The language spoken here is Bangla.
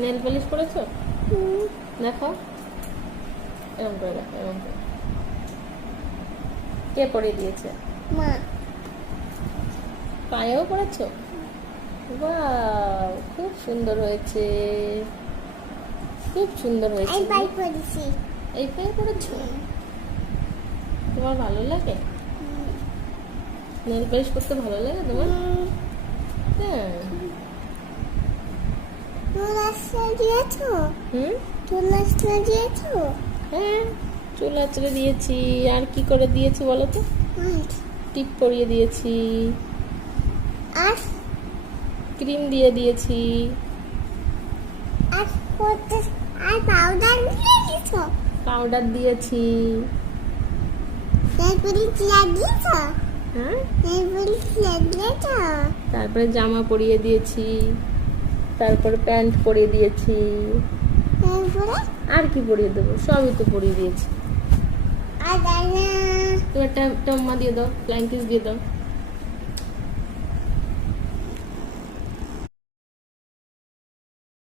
নেল পলিশ করেছো? দেখো, এরকম করে দেখো, এরকম করে। কে পরিয়ে দিয়েছে? মা। পায়েও করেছো? বাহ, খুব সুন্দর হয়েছে, খুব সুন্দর হয়েছে। আমি পাই করেছি। এই পায়ে করেছো? তোমার ভালো লাগে? নেল পলিশ করতে ভালো লাগে তোমার? হ্যাঁ। চুল আসতে দিয়েছো? হুম, চুল আসতে দিয়েছো? হ্যাঁ, চুল আঁচড়ে দিয়েছি। আর কি করে দিয়েছি বলো তো? টিপ পরিয়ে দিয়েছি, আর ক্রিম দিয়ে দিয়েছি। আর করতে আর পাউডার দিয়ে দিয়েছো? পাউডার দিয়েছি। তারপরে কি লাগিয়েছো? হ্যাঁ, তারপরে কি লাগিয়েছো? তারপরে জামা পরিয়ে দিয়েছি, তারপরে প্যান্ট পরিয়ে দিয়েছি। তারপরে আর কি পরিয়ে দেবো? সবই তো পরিয়ে দিয়েছি। আর জানা তুমি একটা টম্মা দিয়ে দাও, ফ্লাইং কিস দিয়ে দাও।